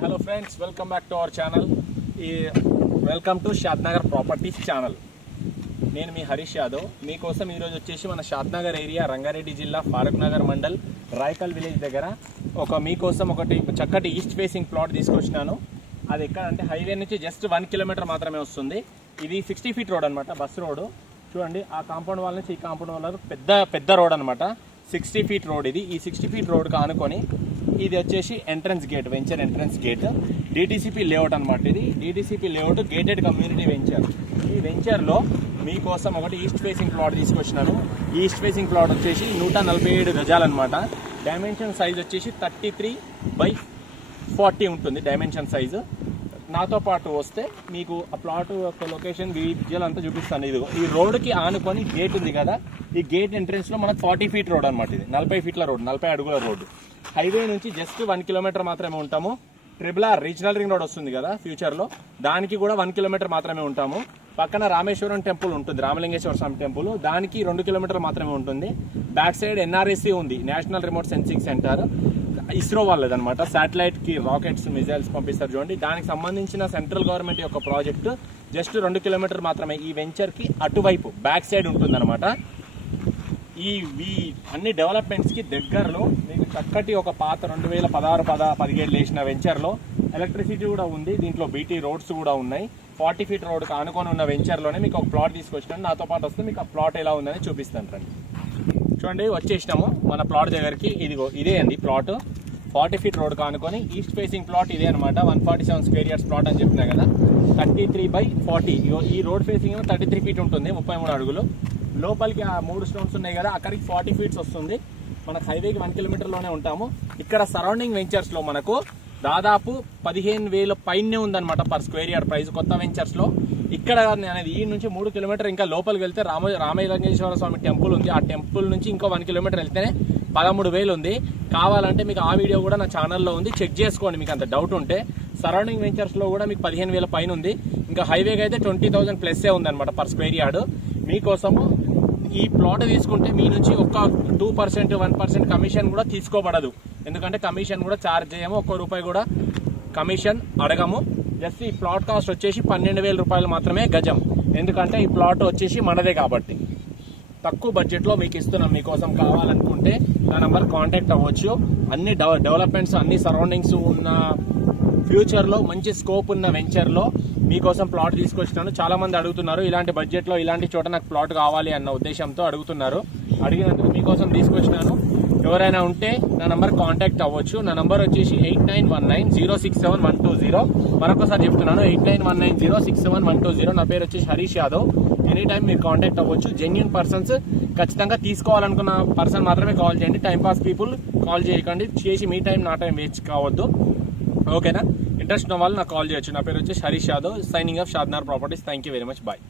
Hello friends, welcome back to our channel. Welcome to Shadnagar Properties channel. నేను మీ హరీష్ యాదవ్ మీకోసం ఈరోజు వచ్చేసి మన షాద్నగర్ ఏరియా రంగారెడ్డి జిల్లా ఫారూక్ నగర్ మండల్ రాయకల్ విలేజ్ దగ్గర మీకోసం ఒకటి చక్కటి ఈస్ట్ ఫేసింగ్ ప్లాట్ తీసుకొచ్చినాను. అది ఎక్కడ అంటే హైవే నుంచి జస్ట్ 1 కిలోమీటర్ మాత్రమే వస్తుంది. ఇది 60 ఫీట్ రోడ్ అనమాట, బస్ రోడ్. చూడండి, ఆ కాంపౌండ్ వాల్ నుంచి ఈ కాంపౌండ్ వాల్ పెద్ద రోడ్ అనమాట. 60 ఫీట్ రోడ్ ఇది. ఈ 60 ఫీట్ రోడ్కి ఆనుకొని ఇది వచ్చేసి entrance gate, venture entrance gate. DTCP layout అనమాట. ఇది DTCP layout, gated community venture. ఈ వెంచర్లో మీకోసం ఒకటి ఈస్ట్ ఫేసింగ్ ప్లాట్ తీసుకొచ్చినాను. ఈ ఈస్ట్ ఫేసింగ్ ప్లాట్ వచ్చేసి 147 గజాలన్నమాట. డైమెన్షన్ సైజ్ వచ్చేసి 33/40 ఉంటుంది డైమెన్షన్ సైజు. నాతో పాటు వస్తే మీకు ఆ ప్లాట్ యొక్క లొకేషన్ విజువల్ అంతా చూపిస్తాను. ఇది ఈ రోడ్కి ఆనుకొని గేట్ ఉంది కదా, ఈ గేట్ ఎంట్రెన్స్ లో మనకు 40 ఫీట్ రోడ్ అనమాట. ఇది 40 ఫీట్ల రోడ్, 40 అడుగుల రోడ్డు. హైవే నుంచి జస్ట్ 1 కిలోమీటర్ మాత్రమే ఉంటాము. RRR రీజనల్ రింగ్ రోడ్ వస్తుంది కదా ఫ్యూచర్ లో, దానికి కూడా 1 కిలోమీటర్ మాత్రమే ఉంటాము. పక్కన రామేశ్వరం టెంపుల్ ఉంటుంది, రామలింగేశ్వర స్వామి టెంపుల్, దానికి 2 కిలోమీటర్ మాత్రమే ఉంటుంది. బ్యాక్ సైడ్ NRSC ఉంది, national remote sensing centre. ISRO వాళ్ళదనమాట, శాటిలైట్ కి రాకెట్స్ మిజైల్స్ పంపిస్తారు చూడండి. దానికి సంబంధించిన సెంట్రల్ గవర్నమెంట్ యొక్క ప్రాజెక్టు జస్ట్ 2 కిలోమీటర్ మాత్రమే ఈ వెంచర్ కి అటువైపు బ్యాక్ సైడ్ ఉంటుందన్నమాట. ఈ అన్ని డెవలప్మెంట్స్ కి దగ్గరలో మీకు చక్కటి ఒక పాత 2016-17 వేసిన వెంచర్ లో ఎలక్ట్రిసిటీ కూడా ఉంది. దీంట్లో BT రోడ్స్ కూడా ఉన్నాయి. 40 ఫీట్ రోడ్ ఆనుకొని ఉన్న వెంచర్ లోనే మీకు ఒక ప్లాట్ తీసుకొచ్చినాను. నాతో పాటు వస్తే మీకు ఆ ప్లాట్ ఎలా ఉందని చూపిస్తాను రండి. చూడండి, వచ్చేసినాము మన ప్లాట్ దగ్గరికి. ఇదే అండి ప్లాట్. 40 ఫీట్ రోడ్ కానుకొని ఈస్ట్ ఫేసింగ్ ప్లాట్ ఇదే అనమాట. 147 స్క్వేర్ యార్డ్స్ ప్లాట్ అని చెప్పినా కదా. 33/40. ఈ రోడ్ ఫేసింగ్ 33 ఫీట్ ఉంటుంది, 33 అడుగులు. లోపలికి ఆ 3 స్టోన్స్ ఉన్నాయి కదా, అక్కడికి 40 ఫీట్స్ వస్తుంది. మనకు హైవేకి 1 కిలోమీటర్ లోనే ఉంటాము. ఇక్కడ సరౌండింగ్ వెంచర్స్ లో మనకు దాదాపు 15,000 పైనే ఉందన్నమాట పర్ స్క్వేర్ యార్డ్ ప్రైస్ కొత్త వెంచర్స్ లో. ఇక్కడ అనేది ఈ నుంచి 3 కిలోమీటర్ ఇంకా లోపలికి వెళ్తే రామలింగేశ్వర స్వామి టెంపుల్ ఉంది. ఆ టెంపుల్ నుంచి ఇంకో 1 కిలోమీటర్ వెళ్తేనే 13,000 ఉంది. కావాలంటే మీకు ఆ వీడియో కూడా నా ఛానల్లో ఉంది, చెక్ చేసుకోండి మీకు అంత డౌట్ ఉంటే. సరౌండింగ్ వెంచర్స్ లో కూడా మీకు 15,000 పైన ఉంది. ఇంకా హైవేకి అయితే 20,000 ప్లస్సే ఉందన్నమాట పర్ స్క్వేర్ యార్డ్. మీకోసము ఈ ప్లాట్ తీసుకుంటే మీ నుంచి ఒక 2%, 1% కమిషన్ కూడా తీసుకోబడదు. ఎందుకంటే కమిషన్ కూడా ఛార్జ్ చేయము, ₹1 కూడా కమిషన్ అడగము. జస్ట్ ఈ ప్లాట్ కాస్ట్ వచ్చేసి 12,000 రూపాయలు మాత్రమే గజం. ఎందుకంటే ఈ ప్లాట్ వచ్చేసి మనదే కాబట్టి తక్కువ బడ్జెట్ లో మీకు ఇస్తున్నాం. మీకోసం కావాలనుకుంటే నా నంబర్ కాంటాక్ట్ అవ్వచ్చు. అన్ని డెవలప్మెంట్స్, అన్ని సరౌండింగ్స్ ఉన్న ఫ్యూచర్ లో మంచి స్కోప్ ఉన్న వెంచర్ లో మీకోసం ప్లాట్ తీసుకొచ్చినాను. చాలా మంది అడుగుతున్నారు, ఇలాంటి బడ్జెట్ లో ఇలాంటి చోట నాకు ప్లాట్ కావాలి అన్న ఉద్దేశంతో అడుగుతున్నారు. అడిగినందుకు మీకోసం తీసుకొచ్చినాను. ఎవరైనా ఉంటే నా నంబర్ కాంటాక్ట్ అవ్వచ్చు. నా నంబర్ వచ్చేసి 8919067120. మరొకసారి చెప్తున్నాను, 8919067120. నా పేరు వచ్చేసి హరీష్ యాదవ్. ఎనీ టైం మీరు కాంటాక్ట్ అవ్వచ్చు. జెన్యూన్ పర్సన్స్, ఖచ్చితంగా తీసుకోవాలనుకున్న పర్సన్ మాత్రమే కాల్ చేయండి. టైంపాస్ పీపుల్ కాల్ చేయకండి. చేసి మీ టైం నా టైం వేస్ట్ కావద్దు, ఓకేనా? ఇంట్రెస్ట్ ఉన్న వాళ్ళు నాకు కాల్ చేయొచ్చు. నా పేరు వచ్చేసి Harish Yadav. Signing off Shadnagar properties. Thank you very much. Bye.